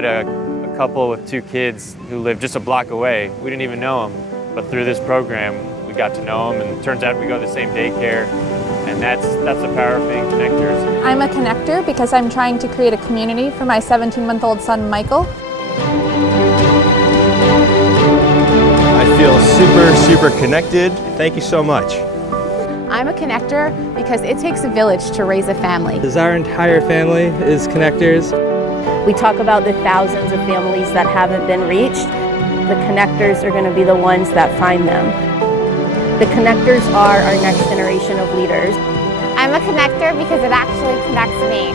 met a couple with 2 kids who lived just a block away. We didn't even know them, but through this program, we got to know them, and it turns out we go to the same daycare, and that's the power of being connectors. I'm a connector because I'm trying to create a community for my 17-month-old son, Michael. I feel super connected. Thank you so much. I'm a connector because it takes a village to raise a family. Our entire family is connectors. We talk about the thousands of families that haven't been reached. The connectors are going to be the ones that find them. The connectors are our next generation of leaders. I'm a connector because it actually connects me.